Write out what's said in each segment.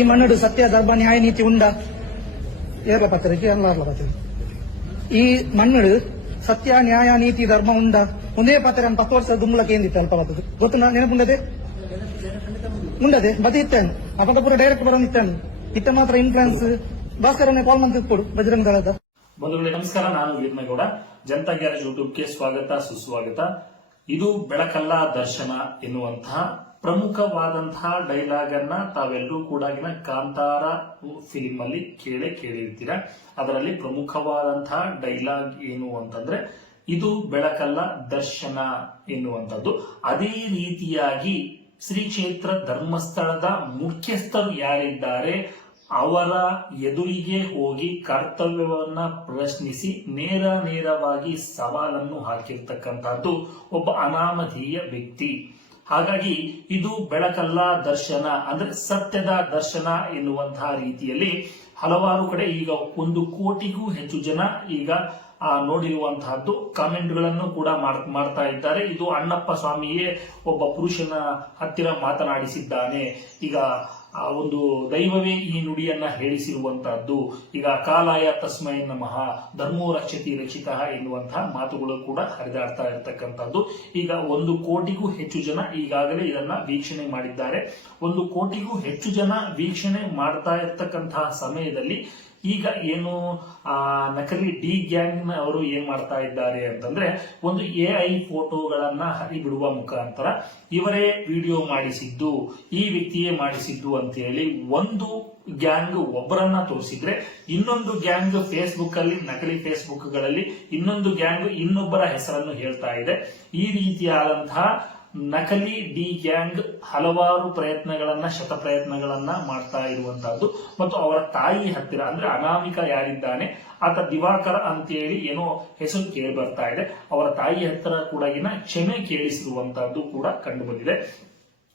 ಈ ಮನ್ನಡು ಸತ್ಯ ಧರ್ಮ ನ್ಯಾಯ ನೀತಿ ಉಂಡ ಏರ ಪತ್ರಿಕೆ ಎಲ್ಲ ಪತ್ರಿಕೆ ಈ ಮನ್ನಡು ಸತ್ಯ ನ್ಯಾಯ ನೀತಿ ಧರ್ಮ ಉಂಡ ಒಂದೇ ಪಾತ್ರ 10 ವರ್ಷ ದುಮ್ಮಲಕ್ಕೆ ಏನಿತ್ತು ಅಲ್ಪ ಬರ್ತದೆ ಗೊತ್ತು ನೆನಪುಂಡದೆ ಮುಂಡದೆ ಬದಿ ಇತ್ತೇನು ಅಪಕ ಪೂರ ಡೈರೆಕ್ಟ್ ಬರೋನ್ ಇತ್ತೇನು ಇತ್ತ ಮಾತ್ರ ಇನ್ಫ್ಲೂಯೆನ್ಸ್ ಭಾಸ್ಕರನ್ನೇ ಕಾಲ್ ಮಂತ್ ಕೊಡು ಬಜರಂಗ ದಳದ. ಮೊದಲನೇ ನಮಸ್ಕಾರ, ನಾನು ವೀರನಗೌಡ. ಜನತಾ ಗ್ಯಾರೇಜ್ ಯೂಟ್ಯೂಬ್ಗೆ ಸ್ವಾಗತ ಸುಸ್ವಾಗತ. ಇದು ಬೆಳಕಲ್ಲ ದರ್ಶನ ಎನ್ನುವಂತಹ ಪ್ರಮುಖವಾದಂತಹ ಡೈಲಾಗ್ ಅನ್ನ ತಾವೆಲ್ಲರೂ ಕೂಡ ಕಾಂತಾರ ಫಿಲಿಂ ಅಲ್ಲಿ ಕೇಳಿರ್ತೀರ. ಅದರಲ್ಲಿ ಪ್ರಮುಖವಾದಂತಹ ಡೈಲಾಗ್ ಏನು ಅಂತಂದ್ರೆ ಇದು ಬೆಳಕಲ್ಲ ದರ್ಶನ ಎನ್ನುವಂಥದ್ದು. ಅದೇ ರೀತಿಯಾಗಿ ಶ್ರೀ ಕ್ಷೇತ್ರ ಧರ್ಮಸ್ಥಳದ ಮುಖ್ಯಸ್ಥರು ಯಾರಿದ್ದಾರೆ ಅವರ ಎದುರಿಗೆ ಹೋಗಿ ಕರ್ತವ್ಯವನ್ನ ಪ್ರಶ್ನಿಸಿ ನೇರವಾಗಿ ಸವಾಲನ್ನು ಹಾಕಿರ್ತಕ್ಕಂಥದ್ದು ಒಬ್ಬ ಅನಾಮಧೇಯ ವ್ಯಕ್ತಿ. ಹಾಗಾಗಿ ಇದು ಬೆಳಕಲ್ಲ ದರ್ಶನ ಅಂದ್ರೆ ಸತ್ಯದ ದರ್ಶನ ಎನ್ನುವಂತಹ ರೀತಿಯಲ್ಲಿ ಹಲವಾರು ಕಡೆ ಈಗ 1 ಕೋಟಿಗೂ ಹೆಚ್ಚು ಜನ ಈಗ ನೋಡಿರುವಂತಹದ್ದು ಕಾಮೆಂಟ್ಗಳನ್ನು ಕೂಡ ಮಾಡ್ತಾ ಇದ್ದಾರೆ. ಇದು ಅಣ್ಣಪ್ಪ ಸ್ವಾಮಿಯೇ ಒಬ್ಬ ಪುರುಷನ ಹತ್ತಿರ ಮಾತನಾಡಿಸಿದ್ದಾನೆ, ಈಗ ಒಂದು ದೈವವೇ ಈ ನುಡಿಯನ್ನ ಹೇಳಿಸಿರುವಂತಹದ್ದು, ಈಗ ಕಾಲಾಯ ತಸ್ಮೈ ನಮಃ ಧರ್ಮೋ ರಕ್ಷತಿ ರಕ್ಷಿತಃ ಎನ್ನುವಂತಹ ಮಾತುಗಳು ಕೂಡ ಹರಿದಾಡ್ತಾ ಇರತಕ್ಕಂಥದ್ದು. ಈಗ 1 ಕೋಟಿಗೂ ಹೆಚ್ಚು ಜನ ಈಗಾಗಲೇ ಇದನ್ನ ವೀಕ್ಷಣೆ ಮಾಡಿದ್ದಾರೆ. 1 ಕೋಟಿಗೂ ಹೆಚ್ಚು ಜನ ವೀಕ್ಷಣೆ ಮಾಡ್ತಾ ಇರತಕ್ಕಂತಹ ಸಮಯದಲ್ಲಿ ಈಗ ಏನು ನಕಲಿ ಡಿ ಗ್ಯಾಂಗ್ ಅವರು ಏನ್ ಮಾಡ್ತಾ ಇದ್ದಾರೆ ಅಂತಂದ್ರೆ ಒಂದು AI ಫೋಟೋಗಳನ್ನ ಹರಿಬಿಡುವ ಮುಖಾಂತರ ಇವರೇ ವಿಡಿಯೋ ಮಾಡಿಸಿದ್ದು, ಈ ವ್ಯಕ್ತಿಯೇ ಮಾಡಿಸಿದ್ದು ಅಂತ ಹೇಳಿ ಒಂದು ಗ್ಯಾಂಗ್ ಒಬ್ಬರನ್ನ ತೋರಿಸಿದ್ರೆ ಇನ್ನೊಂದು ಗ್ಯಾಂಗ್ ಫೇಸ್ಬುಕ್ ಅಲ್ಲಿ ನಕಲಿ ಫೇಸ್ಬುಕ್ ಗಳಲ್ಲಿ ಇನ್ನೊಂದು ಗ್ಯಾಂಗ್ ಇನ್ನೊಬ್ಬರ ಹೆಸರನ್ನು ಹೇಳ್ತಾ ಇದೆ. ಈ ರೀತಿಯಾದಂತಹ ನಕಲಿ ಡಿ ಗ್ಯಾಂಗ್ ಹಲವಾರು ಶತ ಪ್ರಯತ್ನಗಳನ್ನ ಮಾಡ್ತಾ ಇರುವಂತಹದ್ದು. ಮತ್ತು ಅವರ ತಾಯಿ ಹತ್ತಿರ ಅಂದ್ರೆ ಅನಾಮಿಕ ಯಾರಿದ್ದಾನೆ ಆತ ದಿವಾಕರ ಅಂತೇಳಿ ಏನೋ ಹೆಸರು ಕೇಳಿ ಬರ್ತಾ ಇದೆ, ಅವರ ತಾಯಿ ಹತ್ತಿರ ಕೂಡ ಕ್ಷಮೆ ಕೇಳಿಸಿರುವಂತಹದ್ದು ಕೂಡ ಕಂಡು ಬಂದಿದೆ.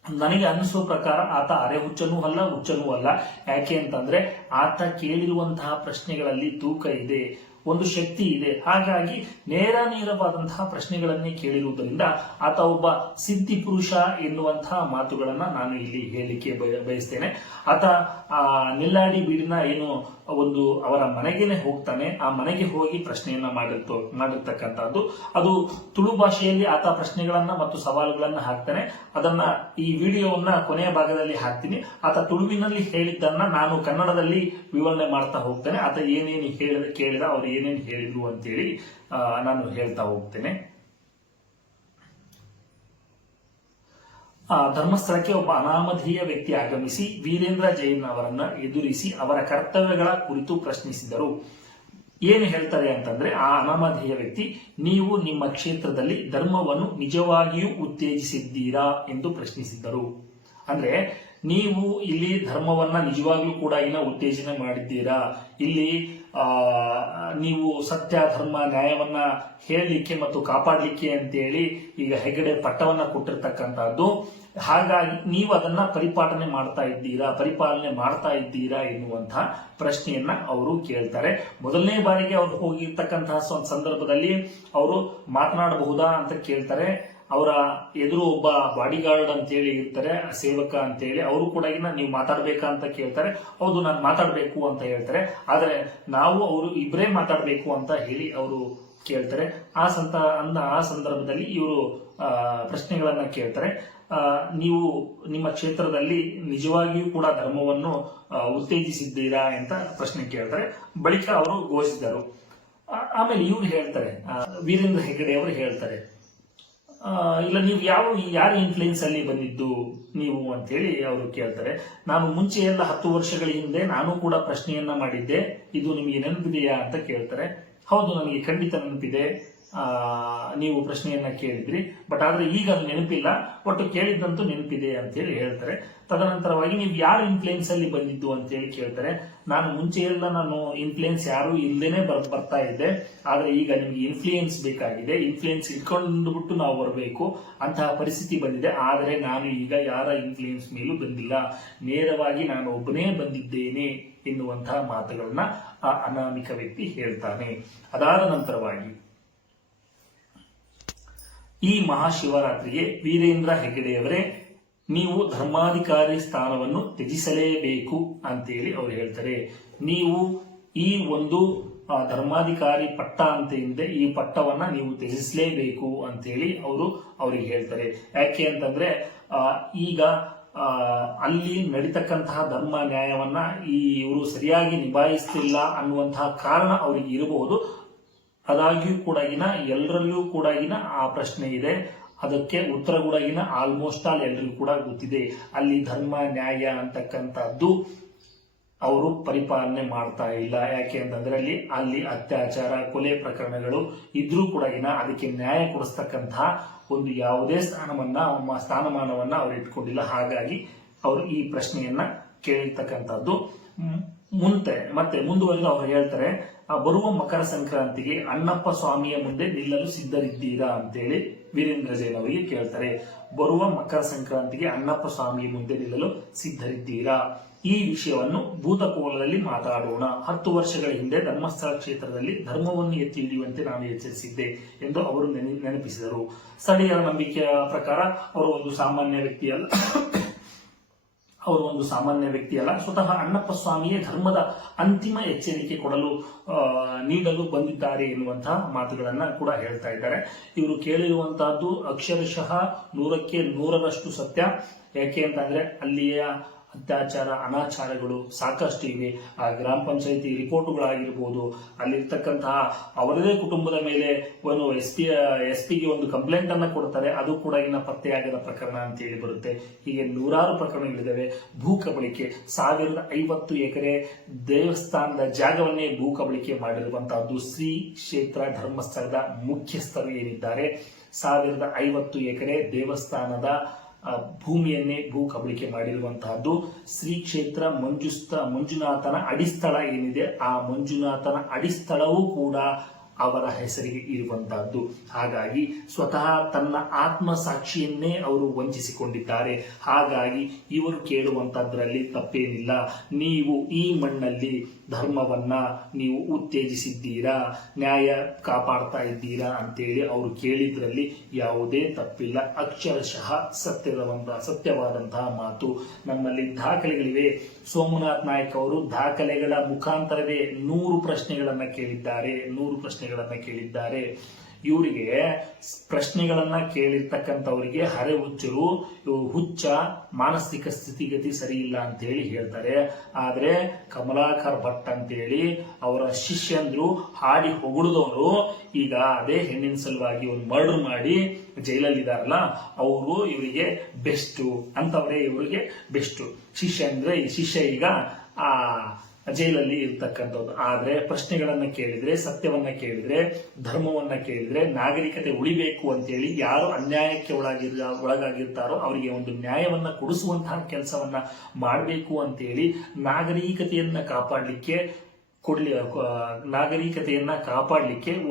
ನನಗೆ ಅನಿಸುವ ಪ್ರಕಾರ ಆತ ಅರೆ ಹುಚ್ಚನೂ ಅಲ್ಲ. ಯಾಕೆ ಅಂತಂದ್ರೆ ಆತ ಕೇಳಿರುವಂತಹ ಪ್ರಶ್ನೆಗಳಲ್ಲಿ ತೂಕ ಇದೆ, ಒಂದು ಶಕ್ತಿ ಇದೆ. ಹಾಗಾಗಿ ನೇರವಾದಂತಹ ಪ್ರಶ್ನೆಗಳನ್ನೇ ಕೇಳಿರುವುದರಿಂದ ಆತ ಒಬ್ಬ ಸಿದ್ಧಿ ಪುರುಷ ಎನ್ನುವಂತಹ ಮಾತುಗಳನ್ನ ನಾನು ಇಲ್ಲಿ ಹೇಳಲಿಕ್ಕೆ ಬಯಸ್ತೇನೆ. ಆತ ನಿಲ್ಲಾಡಿ ಬೀಡಿನ ಏನು ಒಂದು ಅವರ ಮನೆಗೇನೆ ಹೋಗ್ತಾನೆ, ಆ ಮನೆಗೆ ಹೋಗಿ ಪ್ರಶ್ನೆಯನ್ನ ಮಾಡಿರ್ತಕ್ಕಂಥದ್ದು. ಅದು ತುಳು ಭಾಷೆಯಲ್ಲಿ ಆತ ಪ್ರಶ್ನೆಗಳನ್ನ ಮತ್ತು ಸವಾಲುಗಳನ್ನ ಹಾಕ್ತಾನೆ. ಅದನ್ನ ಈ ವಿಡಿಯೋವನ್ನ ಕೊನೆಯ ಭಾಗದಲ್ಲಿ ಹಾಕ್ತೀನಿ. ಆತ ತುಳುವಿನಲ್ಲಿ ಹೇಳಿದ್ದನ್ನ ನಾನು ಕನ್ನಡದಲ್ಲಿ ವಿವರಣೆ ಮಾಡ್ತಾ ಹೋಗ್ತೇನೆ. ಆತ ಏನೇನು ಕೇಳಿದ ಅವ್ರು ಏನೇನು ಹೇಳಿದ್ರು ಅಂತೇಳಿ ನಾನು ಹೇಳ್ತಾ ಹೋಗ್ತೇನೆ. ಧರ್ಮಸ್ಥಳಕ್ಕೆ ಒಬ್ಬ ಅನಾಮಧೇಯ ವ್ಯಕ್ತಿ ಆಗಮಿಸಿ ವೀರೇಂದ್ರ ಜೈನ್ ಅವರನ್ನ ಎದುರಿಸಿ ಅವರ ಕರ್ತವ್ಯಗಳ ಕುರಿತು ಪ್ರಶ್ನಿಸಿದರು. ಏನು ಹೇಳ್ತಾರೆ ಅಂತಂದ್ರೆ ಆ ಅನಾಮಧೇಯ ವ್ಯಕ್ತಿ, ನೀವು ನಿಮ್ಮ ಕ್ಷೇತ್ರದಲ್ಲಿ ಧರ್ಮವನ್ನು ನಿಜವಾಗಿಯೂ ಉತ್ತೇಜಿಸಿದ್ದೀರಾ ಎಂದು ಪ್ರಶ್ನಿಸಿದ್ದರು. ಅಂದ್ರೆ ನೀವು ಇಲ್ಲಿ ಧರ್ಮವನ್ನ ನಿಜವಾಗ್ಲೂ ಕೂಡ ಉತ್ತೇಜನೆ ಮಾಡಿದ್ದೀರಾ, ಇಲ್ಲಿ ನೀವು ಸತ್ಯ ಧರ್ಮ ನ್ಯಾಯವನ್ನ ಹೇಳಲಿಕ್ಕೆ ಮತ್ತು ಕಾಪಾಡಲಿಕ್ಕೆ ಅಂತೇಳಿ ಈಗ ಹೆಗಡೆ ಪಟ್ಟವನ್ನ ಕೊಟ್ಟಿರ್ತಕ್ಕಂಥದ್ದು. ಹಾಗಾಗಿ ನೀವು ಅದನ್ನ ಪರಿಪಾಲನೆ ಮಾಡ್ತಾ ಇದ್ದೀರಾ ಎನ್ನುವಂತಹ ಪ್ರಶ್ನೆಯನ್ನ ಅವರು ಕೇಳ್ತಾರೆ. ಮೊದಲನೇ ಬಾರಿಗೆ ಅವರು ಹೋಗಿರ್ತಕ್ಕಂತಹ ಸಂದರ್ಭದಲ್ಲಿ ಅವರು ಮಾತನಾಡಬಹುದಾ ಅಂತ ಕೇಳ್ತಾರೆ. ಅವರ ಎದುರು ಒಬ್ಬ ಬಾಡಿಗಾರ್ಡ್ ಅಂತೇಳಿ ಇರ್ತಾರೆ, ಸೇವಕ ಅಂತೇಳಿ, ಅವರು ಕೂಡ ನೀವು ಮಾತಾಡ್ಬೇಕಾ ಅಂತ ಕೇಳ್ತಾರೆ. ಹೌದು, ನಾನು ಮಾತಾಡ್ಬೇಕು ಅಂತ ಹೇಳ್ತಾರೆ. ಆದ್ರೆ ನಾವು ಅವರು ಇಬ್ಬರೇ ಮಾತಾಡ್ಬೇಕು ಅಂತ ಹೇಳಿ ಅವರು ಕೇಳ್ತಾರೆ. ಆ ಸಂದರ್ಭದಲ್ಲಿ ಇವರು ಪ್ರಶ್ನೆಗಳನ್ನ ಕೇಳ್ತಾರೆ. ನೀವು ನಿಮ್ಮ ಕ್ಷೇತ್ರದಲ್ಲಿ ನಿಜವಾಗಿಯೂ ಕೂಡ ಧರ್ಮವನ್ನು ಉತ್ತೇಜಿಸಿದ್ದೀರಾ ಅಂತ ಪ್ರಶ್ನೆ ಕೇಳ್ತಾರೆ. ಬಳಿಕ ಅವರು ಘೋಷಿಸಿದರು. ಆಮೇಲೆ ಇವ್ರು ಹೇಳ್ತಾರೆ, ವೀರೇಂದ್ರ ಹೆಗಡೆ ಅವರು ಹೇಳ್ತಾರೆ, ಇಲ್ಲ ನೀವು ಯಾರ ಇನ್ಫ್ಲೂಯೆನ್ಸ್ ಅಲ್ಲಿ ಬಂದಿದ್ದು ನೀವು ಅಂತೇಳಿ ಅವರು ಕೇಳ್ತಾರೆ. ನಾನು ಮುಂಚೆ ಎಲ್ಲ 10 ವರ್ಷಗಳ ಹಿಂದೆ ನಾನು ಕೂಡ ಪ್ರಶ್ನೆಯನ್ನ ಮಾಡಿದ್ದೆ, ಇದು ನಿಮಗೆ ನೆನಪಿದೆಯಾ ಅಂತ ಕೇಳ್ತಾರೆ. ಹೌದು, ನನಗೆ ಖಂಡಿತ ನೆನಪಿದೆ, ನೀವು ಪ್ರಶ್ನೆಯನ್ನ ಕೇಳಿದ್ರಿ, ಬಟ್ ಆದ್ರೆ ಈಗ ಅದು ನೆನಪಿಲ್ಲ, ಒಟ್ಟು ಕೇಳಿದ್ದಂತೂ ನೆನಪಿದೆ ಅಂತೇಳಿ ಹೇಳ್ತಾರೆ. ತದನಂತರವಾಗಿ ನೀವು ಯಾರು ಇನ್ಫ್ಲೂಯೆನ್ಸ್ ಅಲ್ಲಿ ಬಂದಿದ್ದು ಅಂತೇಳಿ ಕೇಳ್ತಾರೆ. ನಾನು ಮುಂಚೆ ಎಲ್ಲ ನಾನು ಇನ್ಫ್ಲೂಯೆನ್ಸ್ ಯಾರು ಇಲ್ಲದೇನೆ ಬರ್ತಾ ಇದ್ದೆ, ಆದ್ರೆ ಈಗ ನಿಮ್ಗೆ ಇನ್ಫ್ಲೂಯೆನ್ಸ್ ಬೇಕಾಗಿದೆ, ಇನ್ಫ್ಲೂಯೆನ್ಸ್ ಇಟ್ಕೊಂಡು ಬಿಟ್ಟು ನಾವು ಬರಬೇಕು ಅಂತಹ ಪರಿಸ್ಥಿತಿ ಬಂದಿದೆ. ಆದರೆ ನಾನು ಈಗ ಯಾರ ಇನ್ಫ್ಲೂಯೆನ್ಸ್ ಮೇಲೂ ಬಂದಿಲ್ಲ, ನೇರವಾಗಿ ನಾನು ಒಬ್ಬನೇ ಬಂದಿದ್ದೇನೆ ಎನ್ನುವಂತಹ ಮಾತುಗಳನ್ನ ಆ ಅನಾಮಿಕ ವ್ಯಕ್ತಿ ಹೇಳ್ತಾನೆ. ಅದಾದ ನಂತರವಾಗಿ ಈ ಮಹಾಶಿವರಾತ್ರಿಗೆ ವೀರೇಂದ್ರ ಹೆಗಡೆಯವರೇ ನೀವು ಧರ್ಮಾಧಿಕಾರಿ ಸ್ಥಾನವನ್ನು ತ್ಯಜಿಸಲೇಬೇಕು ಅಂತೇಳಿ ಅವ್ರು ಹೇಳ್ತಾರೆ. ನೀವು ಈ ಒಂದು ಧರ್ಮಾಧಿಕಾರಿ ಪಟ್ಟ ಅಂತ ಇದೆ, ಈ ಪಟ್ಟವನ್ನ ನೀವು ತ್ಯಜಿಸಲೇಬೇಕು ಅಂತೇಳಿ ಅವ್ರಿಗೆ ಹೇಳ್ತಾರೆ. ಯಾಕೆ ಅಂತಂದ್ರೆ ಈಗ ಅಲ್ಲಿ ನಡೀತಕ್ಕಂತಹ ಧರ್ಮ ನ್ಯಾಯವನ್ನ ಇವರು ಸರಿಯಾಗಿ ನಿಭಾಯಿಸ್ತಿಲ್ಲ ಅನ್ನುವಂತಹ ಕಾರಣ ಅವರಿಗೆ ಇರಬಹುದು. ಅದಾಗಿಯೂ ಕೂಡ ಎಲ್ಲರಲ್ಲೂ ಕೂಡ ಆ ಪ್ರಶ್ನೆ ಇದೆ. ಅದಕ್ಕೆ ಉತ್ತರ ಕೂಡ ಆಲ್ಮೋಸ್ಟ್ ಆಲ್ ಎಲ್ರಿಗೂ ಕೂಡ ಗೊತ್ತಿದೆ. ಅಲ್ಲಿ ಧರ್ಮ ನ್ಯಾಯ ಅಂತಕ್ಕಂಥದ್ದು ಅವರು ಪರಿಪಾಲನೆ ಮಾಡ್ತಾ ಇಲ್ಲ. ಯಾಕೆ ಅಂತಂದ್ರೆ ಅಲ್ಲಿ ಅತ್ಯಾಚಾರ, ಕೊಲೆ ಪ್ರಕರಣಗಳು ಇದ್ರೂ ಕೂಡ ಅದಕ್ಕೆ ನ್ಯಾಯ ಕೊಡಿಸ್ತಕ್ಕಂತಹ ಒಂದು ಯಾವುದೇ ಸ್ಥಾನಮಾನವನ್ನ ಅವರು ಇಟ್ಕೊಂಡಿಲ್ಲ. ಹಾಗಾಗಿ ಅವರು ಈ ಪ್ರಶ್ನೆಯನ್ನ ಕೇಳಿರ್ತಕ್ಕಂಥದ್ದು. ಮತ್ತೆ ಮುಂದುವರೆದು ಅವರು ಹೇಳ್ತಾರೆ, ಬರುವ ಮಕರ ಸಂಕ್ರಾಂತಿಗೆ ಅಣ್ಣಪ್ಪ ಸ್ವಾಮಿಯ ಮುಂದೆ ನಿಲ್ಲಲು ಸಿದ್ಧರಿದ್ದೀರಾ ಅಂತೇಳಿ ವೀರೇಂದ್ರ ಜೈನ್ ಅವರಿಗೆ ಕೇಳ್ತಾರೆ. ಬರುವ ಮಕರ ಸಂಕ್ರಾಂತಿಗೆ ಅಣ್ಣಪ್ಪ ಸ್ವಾಮಿಯ ಮುಂದೆ ನಿಲ್ಲಲು ಸಿದ್ಧರಿದ್ದೀರಾ? ಈ ವಿಷಯವನ್ನು ಭೂತಕೋಲದಲ್ಲಿ ಮಾತಾಡೋಣ. 10 ವರ್ಷಗಳ ಹಿಂದೆ ಧರ್ಮಸ್ಥಳ ಕ್ಷೇತ್ರದಲ್ಲಿ ಧರ್ಮವನ್ನು ಎತ್ತಿ ಹಿಡಿಯುವಂತೆ ನಾನು ಎಚ್ಚರಿಸಿದ್ದೆ ಎಂದು ಅವರು ನೆನಪಿಸಿದರು. ಸ್ಥಳೀಯರ ನಂಬಿಕೆಯ ಪ್ರಕಾರ ಅವರು ಒಂದು ಸಾಮಾನ್ಯ ವ್ಯಕ್ತಿಯಲ್ಲ, ಸ್ವತಃ ಅಣ್ಣಪ್ಪ ಸ್ವಾಮಿಯೇ ಧರ್ಮದ ಅಂತಿಮ ಎಚ್ಚರಿಕೆ ನೀಡಲು ಬಂದಿದ್ದಾರೆ ಎನ್ನುವಂತಹ ಮಾತುಗಳನ್ನ ಕೂಡ ಹೇಳ್ತಾ ಇದ್ದಾರೆ. ಇವರು ಕೇಳಿರುವಂತಹದ್ದು ಅಕ್ಷರಶಃ 100ಕ್ಕೆ 100ರಷ್ಟು ಸತ್ಯ. ಯಾಕೆ ಅಂತಂದ್ರೆ ಅಲ್ಲಿಯ ಅತ್ಯಾಚಾರ, ಅನಾಚಾರಗಳು ಸಾಕಷ್ಟು ಇವೆ. ಆ ಗ್ರಾಮ ಪಂಚಾಯಿತಿ ರಿಪೋರ್ಟ್ಗಳಾಗಿರ್ಬೋದು, ಅಲ್ಲಿರ್ತಕ್ಕಂತಹ ಅವರದೇ ಕುಟುಂಬದ ಮೇಲೆ ಒಂದು ಎಸ್ಪಿಗೆ ಒಂದು ಕಂಪ್ಲೇಂಟ್ ಅನ್ನ ಕೊಡ್ತಾರೆ, ಅದು ಕೂಡ ಪತ್ತೆಯಾಗದ ಪ್ರಕರಣ ಅಂತ ಹೇಳಿ ಬರುತ್ತೆ. ಹೀಗೆ ನೂರಾರು ಪ್ರಕರಣಗಳಿದ್ದಾವೆ. ಭೂ ಕಬಳಿಕೆ, 1050 ಎಕರೆ ದೇವಸ್ಥಾನದ ಜಾಗವನ್ನೇ ಭೂ ಕಬಳಿಕೆ ಮಾಡಿರುವಂತಹದ್ದು ಶ್ರೀ ಕ್ಷೇತ್ರ ಧರ್ಮಸ್ಥಳದ ಮುಖ್ಯಸ್ಥರು ಏನಿದ್ದಾರೆ. 1050 ಎಕರೆ ದೇವಸ್ಥಾನದ ಭೂಮಿಯನ್ನೇ ಭೂ ಕಬಳಿಕೆ ಮಾಡಿರುವಂತಹದ್ದು. ಶ್ರೀ ಕ್ಷೇತ್ರ ಮಂಜುನಾಥನ ಅಡಿಸ್ಥಳ ಏನಿದೆ, ಆ ಮಂಜುನಾಥನ ಅಡಿಸ್ಥಳವೂ ಕೂಡ ಅವರ ಹೆಸರಿಗೆ ಇರುವಂತಹದ್ದು. ಹಾಗಾಗಿ ಸ್ವತಃ ತನ್ನ ಆತ್ಮಸಾಕ್ಷಿಯನ್ನೇ ಅವರು ವಂಚಿಸಿಕೊಂಡಿದ್ದಾರೆ. ಹಾಗಾಗಿ ಇವರು ಕೇಳುವಂತಹದ್ರಲ್ಲಿ ತಪ್ಪೇನಿಲ್ಲ. ನೀವು ಈ ಮಣ್ಣಲ್ಲಿ ಧರ್ಮವನ್ನ ನೀವು ಉತ್ತೇಜಿಸಿದ್ದೀರಾ, ನ್ಯಾಯ ಕಾಪಾಡ್ತಾ ಇದ್ದೀರಾ ಅಂತೇಳಿ ಅವರು ಕೇಳಿದ್ರಲ್ಲಿ ಯಾವುದೇ ತಪ್ಪಿಲ್ಲ. ಅಕ್ಷರಶಃ ಸತ್ಯವಾದಂತಹ ಮಾತು. ನಮ್ಮಲ್ಲಿ ದಾಖಲೆಗಳಿವೆ. ಸೋಮನಾಥ್ ನಾಯಕ್ ಅವರು ದಾಖಲೆಗಳ ಮುಖಾಂತರವೇ 100 ಪ್ರಶ್ನೆಗಳನ್ನ ಕೇಳಿದ್ದಾರೆ. ಇವರಿಗೆ ಪ್ರಶ್ನೆಗಳನ್ನ ಕೇಳಿರ್ತಕ್ಕಂಥವರಿಗೆ ಹರೆ ಹುಚ್ಚರು, ಹುಚ್ಚ, ಮಾನಸಿಕ ಸ್ಥಿತಿಗತಿ ಸರಿ ಇಲ್ಲ ಅಂತ ಹೇಳಿ ಹೇಳ್ತಾರೆ. ಆದ್ರೆ ಕಮಲಾಕರ್ ಭಟ್ ಅಂತೇಳಿ ಅವರ ಶಿಷ್ಯಂದ್ರು ಹಾಡಿ ಹೊಗಳಿದವರು ಈಗ ಅದೇ ಹೆಣ್ಣಿನ ಸಲುವಾಗಿ ಒಂದು ಮರ್ಡರ್ ಮಾಡಿ ಜೈಲಲ್ಲಿ ಇದಾರಲ್ಲ, ಅವರು ಇವರಿಗೆ ಬೆಸ್ಟ್ ಅಂತವರೇ ಇವರಿಗೆ ಬೆಸ್ಟ್. ಶಿಷ್ಯ ಈಗ ಆ ಜೈಲಲ್ಲಿ ಇರ್ತಕ್ಕಂಥದ್ದು. ಆದ್ರೆ ಪ್ರಶ್ನೆಗಳನ್ನ ಕೇಳಿದ್ರೆ, ಸತ್ಯವನ್ನ ಕೇಳಿದ್ರೆ, ಧರ್ಮವನ್ನ ಕೇಳಿದ್ರೆ, ನಾಗರಿಕತೆ ಉಳಿಬೇಕು ಅಂತೇಳಿ ಯಾರು ಅನ್ಯಾಯಕ್ಕೆ ಒಳಗಾಗಿರ್ತಾರೋ ಅವರಿಗೆ ಒಂದು ನ್ಯಾಯವನ್ನ ಕೊಡಿಸುವಂತಹ ಕೆಲಸವನ್ನ ಮಾಡಬೇಕು ಅಂತೇಳಿ ನಾಗರಿಕತೆಯನ್ನ ಕಾಪಾಡಲಿಕ್ಕೆ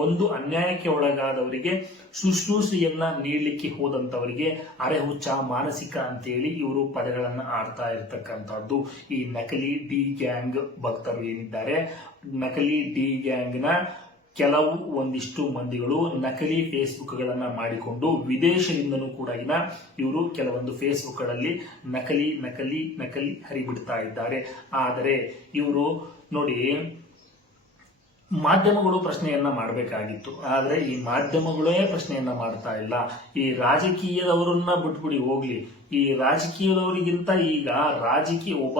ಒಂದು ಅನ್ಯಾಯಕ್ಕೆ ಒಳಗಾದವರಿಗೆ ಶುಶ್ರೂಷೆಯನ್ನ ನೀಡಲಿಕ್ಕೆ ಹೋದಂತವರಿಗೆ ಅರೆಹುಚ್ಚ, ಮಾನಸಿಕ ಅಂತೇಳಿ ಇವರು ಪದಗಳನ್ನ ಆಡ್ತಾ ಇರತಕ್ಕಂಥದ್ದು. ಈ ನಕಲಿ ಡಿ ಗ್ಯಾಂಗ್ ಭಕ್ತರು ಏನಿದ್ದಾರೆ, ನಕಲಿ ಡಿ ಗ್ಯಾಂಗ್ನ ಒಂದಿಷ್ಟು ಮಂದಿಗಳು ನಕಲಿ ಫೇಸ್ಬುಕ್ ಗಳನ್ನ ಮಾಡಿಕೊಂಡು ವಿದೇಶದಿಂದನೂ ಕೂಡ ಇವರು ಕೆಲವೊಂದು ಫೇಸ್ಬುಕ್ ಗಳಲ್ಲಿ ನಕಲಿ ಹರಿಬಿಡ್ತಾ ಇದ್ದಾರೆ. ಆದರೆ ಇವರು ನೋಡಿ, ಮಾಧ್ಯಮಗಳು ಪ್ರಶ್ನೆಯನ್ನ ಮಾಡಬೇಕಾಗಿತ್ತು, ಆದ್ರೆ ಈ ಮಾಧ್ಯಮಗಳೇ ಪ್ರಶ್ನೆಯನ್ನ ಮಾಡ್ತಾ ಇಲ್ಲ. ಈ ರಾಜಕೀಯದವರನ್ನ ಬಿಟ್ಬಿಡಿ ಹೋಗ್ಲಿ, ಈ ರಾಜಕೀಯದವರಿಗಿಂತ ಈಗ ಒಬ್ಬ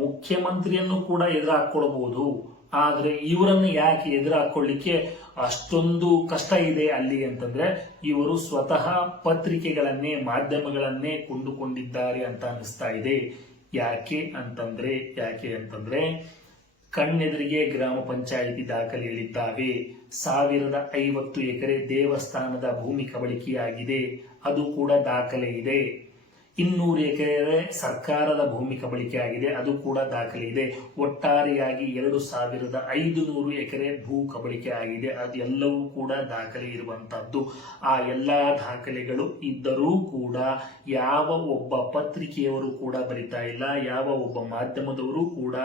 ಮುಖ್ಯಮಂತ್ರಿಯನ್ನು ಕೂಡ ಎದುರು ಹಾಕೊಳ್ಬಹುದು. ಆದ್ರೆ ಇವರನ್ನು ಯಾಕೆ ಎದುರು ಹಾಕೊಳ್ಳಿಕ್ಕೆ ಅಷ್ಟೊಂದು ಕಷ್ಟ ಇದೆ ಅಲ್ಲಿ ಅಂತಂದ್ರೆ, ಇವರು ಸ್ವತಃ ಪತ್ರಿಕೆಗಳನ್ನೇ, ಮಾಧ್ಯಮಗಳನ್ನೇ ಕೊಂಡುಕೊಂಡಿದ್ದಾರೆ ಅಂತ ಅನಿಸ್ತಾ ಇದೆ. ಯಾಕೆ ಅಂತಂದ್ರೆ ಕಣ್ಣೆದುರಿಗೆ ಗ್ರಾಮ ಪಂಚಾಯಿತಿ ದಾಖಲೆಗಳಿದ್ದಾವೆ. 1050 ಎಕರೆ ದೇವಸ್ಥಾನದ ಭೂಮಿ ಕಬಳಿಕೆಯಾಗಿದೆ, ಅದು ಕೂಡ ದಾಖಲೆ ಇದೆ. 200 ಎಕರೆ ಸರ್ಕಾರದ ಭೂಮಿ ಕಬಳಿಕೆ ಆಗಿದೆ, ಅದು ಕೂಡ ದಾಖಲೆ ಇದೆ. ಒಟ್ಟಾರೆಯಾಗಿ 2500 ಎಕರೆ ಭೂ ಕಬಳಿಕೆ ಆಗಿದೆ, ಅದೆಲ್ಲವೂ ಕೂಡ ದಾಖಲೆ ಇರುವಂತಹದ್ದು. ಆ ಎಲ್ಲಾ ದಾಖಲೆಗಳು ಇದ್ದರೂ ಕೂಡ ಯಾವ ಒಬ್ಬ ಪತ್ರಿಕೆಯವರು ಕೂಡ ಬರಿತಾ ಇಲ್ಲ, ಯಾವ ಒಬ್ಬ ಮಾಧ್ಯಮದವರು ಕೂಡ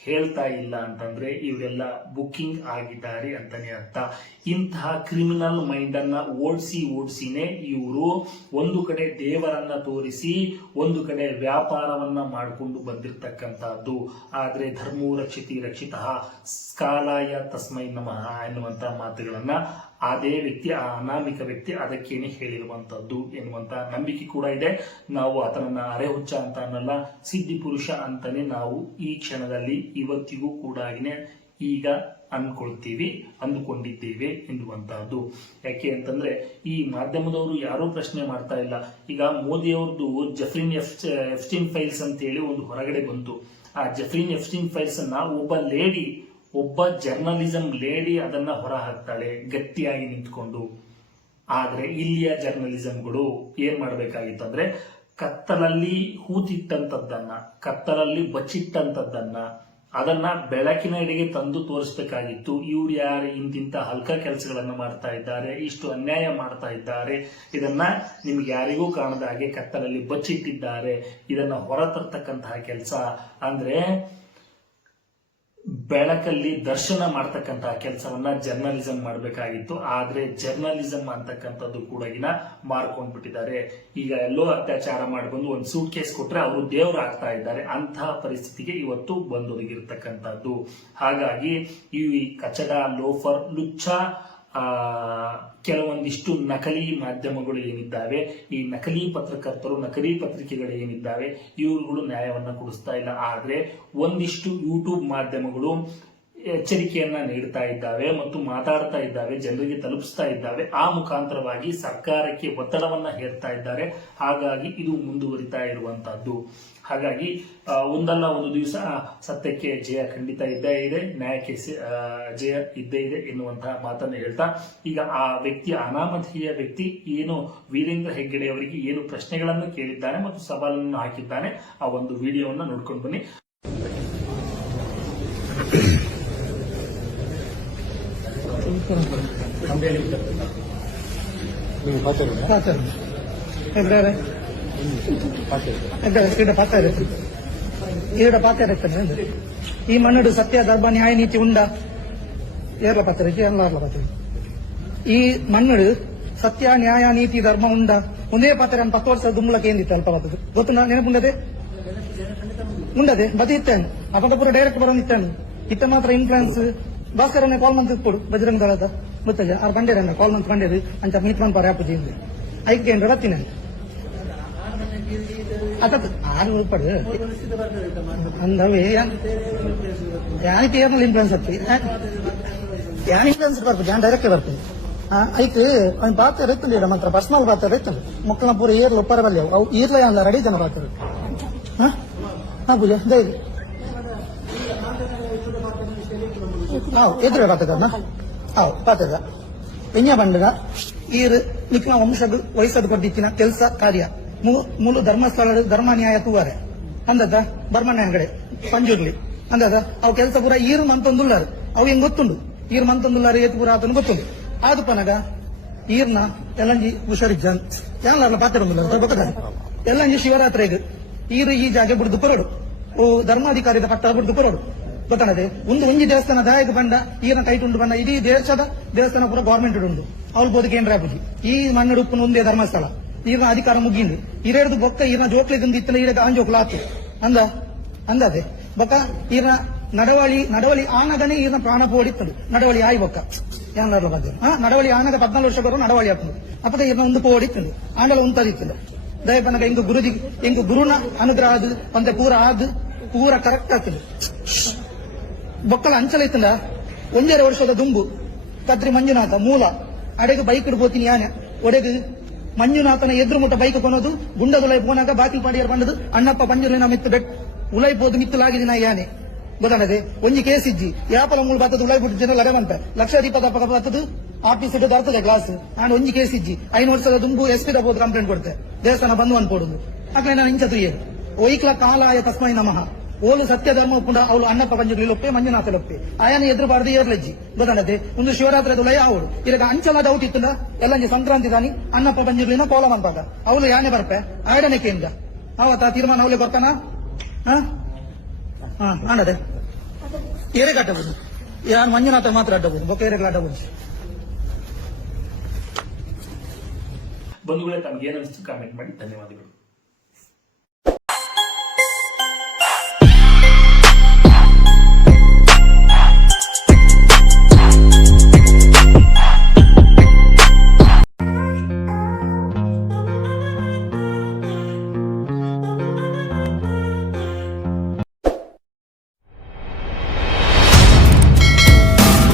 ಹೇಳ್ತಾ ಇಲ್ಲ ಅಂತಂದ್ರೆ ಇವರೆಲ್ಲ ಬುಕ್ಕಿಂಗ್ ಆಗಿದ್ದಾರೆ ಅಂತಾನೆ ಅರ್ಥ. ಇಂತಹ ಕ್ರಿಮಿನಲ್ ಮೈಂಡ್ ಅನ್ನ ಓಡಿಸಿನೇ ಇವರು ಒಂದು ಕಡೆ ದೇವರನ್ನ ತೋರಿಸಿ ಒಂದು ಕಡೆ ವ್ಯಾಪಾರವನ್ನ ಮಾಡಿಕೊಂಡು ಬಂದಿರತಕ್ಕಂತಹದ್ದು. ಆದ್ರೆ ಧರ್ಮೋ ರಕ್ಷಿತಿ ರಕ್ಷಿತ ಕಾಲಾಯ ತಸ್ಮೈ ನಮಃ ಎನ್ನುವಂತ ಮಾತುಗಳನ್ನ ಅದೇ ವ್ಯಕ್ತಿ, ಆ ಅನಾಮಿಕ ವ್ಯಕ್ತಿ ಅದಕ್ಕೇನೆ ಹೇಳಿರುವಂತದ್ದು ಎನ್ನುವಂತ ನಂಬಿಕೆ ಕೂಡ ಇದೆ. ನಾವು ಆತನನ್ನ ಅರೆಹುಚ್ಚ ಅಂತ ಅನ್ನಲ್ಲ, ಸಿದ್ಧಿ ಪುರುಷ ಅಂತಾನೆ ನಾವು ಈ ಕ್ಷಣದಲ್ಲಿ ಇವತ್ತಿಗೂ ಕೂಡ ಈಗ ಅಂದುಕೊಂಡಿದ್ದೇವೆ ಎನ್ನುವಂತಹದ್ದು. ಯಾಕೆ ಅಂತಂದ್ರೆ ಈ ಮಾಧ್ಯಮದವರು ಯಾರೂ ಪ್ರಶ್ನೆ ಮಾಡ್ತಾ ಇಲ್ಲ. ಈಗ ಮೋದಿ ಅವ್ರದ್ದು ಜಫ್ರಿನ್ ಎಫ್ಸ್ಟೀನ್ ಫೈಲ್ಸ್ ಅಂತ ಹೇಳಿ ಒಂದು ಹೊರಗಡೆ ಬಂತು. ಆ ಜಫ್ರಿನ್ ಎಫ್ಸ್ಟೀನ್ ಫೈಲ್ಸ್ ಅನ್ನ ಒಬ್ಬ ಜರ್ನಲಿಸಂ ಲೇಡಿ ಅದನ್ನ ಹೊರ ಹಾಕ್ತಾಳೆ ಗಟ್ಟಿಯಾಗಿ ನಿಂತ್ಕೊಂಡು. ಆದ್ರೆ ಇಲ್ಲಿಯ ಜರ್ನಲಿಸಂಗಳು ಏನ್ ಮಾಡ್ಬೇಕಾಗಿತ್ತು ಅಂದ್ರೆ ಕತ್ತಲಲ್ಲಿ ಹೂತಿಟ್ಟಂತದ್ದನ್ನ, ಕತ್ತಲಲ್ಲಿ ಬಚ್ಚಿಟ್ಟಂತದ್ದನ್ನ ಅದನ್ನ ಬೆಳಕಿನ ಎಡೆಗೆ ತಂದು ತೋರಿಸಬೇಕಾಗಿತ್ತು. ಇವ್ರು ಯಾರು ಇಂತಿಂತ ಹಲ್ಕ ಕೆಲಸಗಳನ್ನ ಮಾಡ್ತಾ ಇದ್ದಾರೆ, ಇಷ್ಟು ಅನ್ಯಾಯ ಮಾಡ್ತಾ ಇದ್ದಾರೆ, ಇದನ್ನ ನಿಮ್ಗೆ ಯಾರಿಗೂ ಕಾಣದ ಹಾಗೆ ಕತ್ತಲಲ್ಲಿ ಬಚ್ಚಿಟ್ಟಿದ್ದಾರೆ, ಇದನ್ನ ಹೊರತರ್ತಕ್ಕಂತಹ ಕೆಲಸ ಅಂದ್ರೆ ಬೆಳಕಲ್ಲಿ ದರ್ಶನ ಮಾಡ್ತಕ್ಕಂತಹ ಕೆಲಸವನ್ನ ಜರ್ನಲಿಸಂ ಮಾಡಬೇಕಾಗಿತ್ತು. ಆದ್ರೆ ಜರ್ನಲಿಸಂ ಅಂತಕ್ಕಂಥದ್ದು ಕೂಡ ಮಾರ್ಕೊಂಡ್ಬಿಟ್ಟಿದ್ದಾರೆ. ಈಗ ಎಲ್ಲೋ ಅತ್ಯಾಚಾರ ಮಾಡ್ಬಂದು ಒಂದು ಸೂಟ್ ಕೇಸ್ ಕೊಟ್ರೆ ಅವರು ದೇವರು ಆಗ್ತಾ ಇದ್ದಾರೆ. ಅಂತಹ ಪರಿಸ್ಥಿತಿಗೆ ಇವತ್ತು ಬಂದೊದಗಿರ್ತಕ್ಕಂಥದ್ದು. ಹಾಗಾಗಿ ಈ ಕಚಡ, ಲೋಫರ್, ಲುಚ್ಚ, ಕೆಲವೊಂದಿಷ್ಟು ನಕಲಿ ಮಾಧ್ಯಮಗಳು ಏನಿದ್ದಾವೆ, ಈ ನಕಲಿ ಪತ್ರಕರ್ತರು, ನಕಲಿ ಪತ್ರಿಕೆಗಳು ಏನಿದ್ದಾವೆ, ಇವುಗಳು ನ್ಯಾಯವನ್ನ ಕೊಡಿಸ್ತಾ ಇಲ್ಲ. ಆದ್ರೆ ಒಂದಿಷ್ಟು ಯೂಟ್ಯೂಬ್ ಮಾಧ್ಯಮಗಳು ಎಚ್ಚರಿಕೆಯನ್ನ ನೀಡ್ತಾ ಇದ್ದಾವೆ ಮತ್ತು ಮಾತಾಡ್ತಾ ಇದ್ದಾವೆ, ಜನರಿಗೆ ತಲುಪಿಸ್ತಾ ಇದ್ದಾವೆ. ಆ ಮುಖಾಂತರವಾಗಿ ಸರ್ಕಾರಕ್ಕೆ ಒತ್ತಡವನ್ನ ಹೇರ್ತಾ ಇದ್ದಾರೆ. ಹಾಗಾಗಿ ಇದು ಮುಂದುವರಿತಾ ಇರುವಂತಹದ್ದು. ಹಾಗಾಗಿ ಒಂದಲ್ಲ ಒಂದು ದಿವಸ ಸತ್ಯಕ್ಕೆ ಜಯ ಖಂಡಿತ ಇದ್ದೇ ಇದೆ, ನ್ಯಾಯಕ್ಕೆ ಜಯ ಇದ್ದೇ ಇದೆ ಎನ್ನುವಂತಹ ಮಾತನ್ನು ಹೇಳ್ತಾ, ಈಗ ಆ ವ್ಯಕ್ತಿಯ ಅನಾಮಧೇಯ ವ್ಯಕ್ತಿ ಏನು ವೀರೇಂದ್ರ ಹೆಗ್ಗಡೆ ಅವರಿಗೆ ಏನು ಪ್ರಶ್ನೆಗಳನ್ನು ಕೇಳಿದ್ದಾನೆ ಮತ್ತು ಸವಾಲನ್ನು ಹಾಕಿದ್ದಾನೆ, ಆ ಒಂದು ವಿಡಿಯೋವನ್ನು ನೋಡ್ಕೊಂಡು ಬನ್ನಿ. ఈ మన్నుడు సత్య ధర్మ న్యాయ నీతి ఉందా ఏర్ల పత్రిక ఈ మన్నుడు సత్య న్యాయ నీతి ధర్ಮ ఉందా ಒಂದೇ ಪಾತ್ರ 10 ವರ್ಷ ದುಮ್ಮಲಕ್ಕೆ ಏನಿತ್ತು ಅಲ್ಪ ಬರ್ತದೆ ಗೊತ್ತು ನೆನಪುಂಡದೆ ఉండದೆ ಬದಿ ಇತ್ತಾನು ಅಪದ ಪೂರ ಡೈರೆಕ್ಟ್ ಬರೋನಿತ್ತಾನು ಇತ್ತ ಮಾತ್ರ ಇನ್ಫ್ಲೂಯೆನ್ಸ್ ಭಾಸ್ಕರನ್ನ ಕಾಲ್ ಮಂತ್ ಕೊಡು ಬಜರಂಗ ದಳದ ಗೊತ್ತಲ್ಲ ಅವ್ರು ಬಂಡೇರನ್ನ ಕಾಲ್ ಮಂತ್ ಬಂಡೇರು ಅಂತ ಮೀಟ್ ಮಂತ್ ಪರ ಆಪುಜಿ ಐಕೆ ರತ್ತಿನ ಅತತ್ ಆರು ಉಳ್ಪಡು ಅಂದವೇ ಯಾನಿಗೆ ಏರ್ನಲ್ಲಿ ಇನ್ಫ್ಲೂಯೆನ್ಸ್ ಆಗ್ತಿ ಯಾನ್ ಇನ್ಫ್ಲೂಯೆನ್ಸ್ ಬರ್ತದೆ ಯಾನ್ ಡೈರೆಕ್ಟ್ ಬರ್ತದೆ ಐತೆ ಅವ್ನು ಬಾತ ಇರ್ತದೆ ಮಾತ್ರ ಪರ್ಸನಲ್ ಬಾತ ಇರ್ತದೆ ಮಕ್ಕಳ ಪೂರ ಏರ್ಲು ಉಪ್ಪರವಲ್ಲಿ ಅವು ಈರ್ಲ ಅಲ್ಲ ರೆಡಿ ಜನ ಬಾತ ಹಾ ಪೂಜಾ ದಯವಿ ಎದುರು ಬಾತದನ್ನ ಪಾತದ ಬೆಂಜ ಬಂಡಗ ಈರು ನಿಕ್ನ ವಂಶದ ವಯಸ್ಸದ ಕೊಟ್ಟಿತ್ತಿನ ಕೆಲಸ ಕಾರ್ಯ ಮೂಲ ಧರ್ಮಸ್ಥಳ ಧರ್ಮ ನ್ಯಾಯ ತೂವಾರೆ ಅಂದದ ಬರ್ಮಣ್ಣ ಅಂಗಡೆ ಪಂಜುರ್ಲಿ ಅಂದದ ಅವು ಕೆಲಸ ಪೂರ ಈರು ಮಂತೊಂದುಲ್ಲಾರು ಅವು ಹೆಂಗ್ ಗೊತ್ತುಂಡು ಈರು ಮಂತೊಂದುಲ್ಲಾರು ಏತು ಪೂರ ಆತನು ಗೊತ್ತುಂಡು ಆದು ಪನಗ ಈರ್ನ ಎಲ್ಲಂಜಿ ಹುಷಾರಿಜ್ಜ ಯಾನ್ಲಾರ್ಲ ಪಾತ್ರ ಗೊತ್ತದ ಎಲ್ಲಂಜಿ ಶಿವರಾತ್ರಿಗ ಈರು ಈ ಜಾಗ ಬಿಡ್ದು ಪರಡು ಓ ಧರ್ಮಾಧಿಕಾರಿದ ಪಟ್ಟ ಬಿಡ್ದು ಪರಡು ಗೊತ್ತಾನದೆ ಒಂಜಿ ದೇವಸ್ಥಾನ ದಾಯಕ ಬಂಡ ಈರ್ನ ಕೈಟ್ ಉಂಡು ಬಂಡ ಇಡೀ ದೇಶದ ದೇವಸ್ಥಾನ ಪೂರ ಗವರ್ಮೆಂಟ್ ಉಂಡು ಅವ್ಳು ಬೋದು ಕೇಂದ್ರ ಆಪುಜಿ ಈ ಮಣ್ಣು ಉಪ್ಪುನ ಒಂದೇ ಧರ್ಮಸ್ಥಳ ಈರ್ನ ಅಧಿಕಾರ ಮುಗಿಂದು ಇರೆಡ್ದು ಬೊಕ್ಕ ಈರ್ನ ಜೋಕ್ಲೆಗಂದು ಇತ್ತನ ಈರ ಆಂಜೋಕ್ಲ ಆತು ಅಂದದೆ ಬೊಕ್ಕ ಈರ್ನ ನಡವಳಿ ಆನಗನೆ ಈರ್ನ ಪ್ರಾಣ ಪೋಡಿತ್ತದು ನಡವಳಿ ಆಯಿ ಬೊಕ್ಕ ಯಾನ್ಲಾರ್ಲ ಬಗ್ಗೆ ನಡವಳಿ ಆನಗ 14 ವರ್ಷ ಬರೋ ನಡವಳಿ ಆಗ್ತದೆ ಅಪ್ಪದ ಈರ್ನ ಒಂದು ಪೋಡಿತ್ತದು ಆಂಡಲ ಉಂತದಿತ್ತದು ದಯಪನಗ ಇಂಗು ಗುರುನ ಅನುಗ್ರಹ ಅದು ಒಂದೆ ಪೂರ ಕರೆಕ್ಟ್ ಆಗ್ತದೆ ಬೊಕ್ಕಲ ಅಂಚಲ ಇತ್ತಂದ 1.5 ವರ್ಷದ ದುಂಬು ಕದ್ರಿ ಮಂಜುನಾಥ ಮೂಲ ಅಡೆಗೆ ಬೈಕ್ ಇಡ್ಬೋತೀನಿ ಯಾನೆ ಒಡೆಗೆ ಮಂಜುನಾಥನ ಎದುರು ಮುಟ್ಟ ಬೈಕ್ ಕೊನೋದು ಗುಂಡದುಲೈ ಪೋನಾಗ ಬಾಕಿಲ್ ಪಾಡಿಯರ್ ಬಂಡದು ಅಣ್ಣಪ್ಪ ಪಂಜುಲಿನ ಮಿತ್ತು ಬೆಟ್ ಉಲೈಬೋದು ಮಿತ್ತಲಾಗಿದಿನ ಯಾನೆ ಗೊತ್ತಾನದೆ ಒಂಜಿ ಕೇಸ್ ಇಜ್ಜಿ ಯಾಪಲ ಮೂಲ ಬರ್ತದ ಉಲೈ ಬಿಟ್ಟು ಜನ ಲಗವಂತ 1,20,000 ಬರ್ತದ ಆಫೀಸ್ ಇಟ್ಟು ಬರ್ತದೆ ಕ್ಲಾಸ್ ನಾನು ಒಂಜಿ ಕೇಸ್ ಇಜ್ಜಿ 5 ವರ್ಷದ ದುಂಬು ಎಸ್ಪಿ ದಬೋದು ಕಂಪ್ಲೇಂಟ್ ಕೊಡ್ತೆ ದೇವಸ್ಥಾನ ಬಂದು ಅನ್ಕೊಡುದು ಅಕ್ಲೆ ನಾನು ಇಂಚ ತುಯ್ಯರು ಒಯ್ಕ್ಲ ಕಾಲಾಯ ತಸ್ಮೈ ನಮಃ ಓಲು ಸತ್ಯ ಧರ್ಮ ಒಪ್ಪುಂಡ ಅವಳು ಅಣ್ಣಪ್ಪ ಪಂಜುಲಿಲೊಪ್ಪೆ ಮಂಜುನಾಥಲೊಪ್ಪೆ ಆಯನ ಎದುರು ಬಾರ್ದು ಏರ್ಲಜ್ಜಿ ಗೊತ್ತಾನದೆ ಒಂದು ಶಿವರಾತ್ರಿ ಉಲಯ ಅವಳು ಇರಗ ಅಂಚಲ ಡೌಟ್ ಇತ್ತಂದ ಎಲ್ಲಂಜಿ ಸಂಕ್ರಾಂತಿ ದಾನಿ ಅಣ್ಣಪ್ಪ ಪಂಜುಲಿನ ಕೋಲ ಮಂತಾಗ ಅವಳು ಯಾನೆ ಬರ್ಪೆ ಆಡನೆ ಕೇಂದ್ರ ಅವತ್ತ ತೀರ್ಮಾನ ಅವಳೆ ಬರ್ತಾನ ಅನ್ನದೆ ಏರೆಗೆ ಅಡ್ಡಬಹುದು ಯಾರು ಮಂಜುನಾಥ ಮಾತ್ರ ಅಡ್ಡಬಹುದು ಬೊಕ್ಕ ಏರೆಗೆ ಅಡ್ಡಬಹುದು. ಬಂಧುಗಳೇ, ತಮ್ಗೆ ಏನಿಸ್ತು ಕಾಮೆಂಟ್ ಮಾಡಿ. ಧನ್ಯವಾದಗಳು.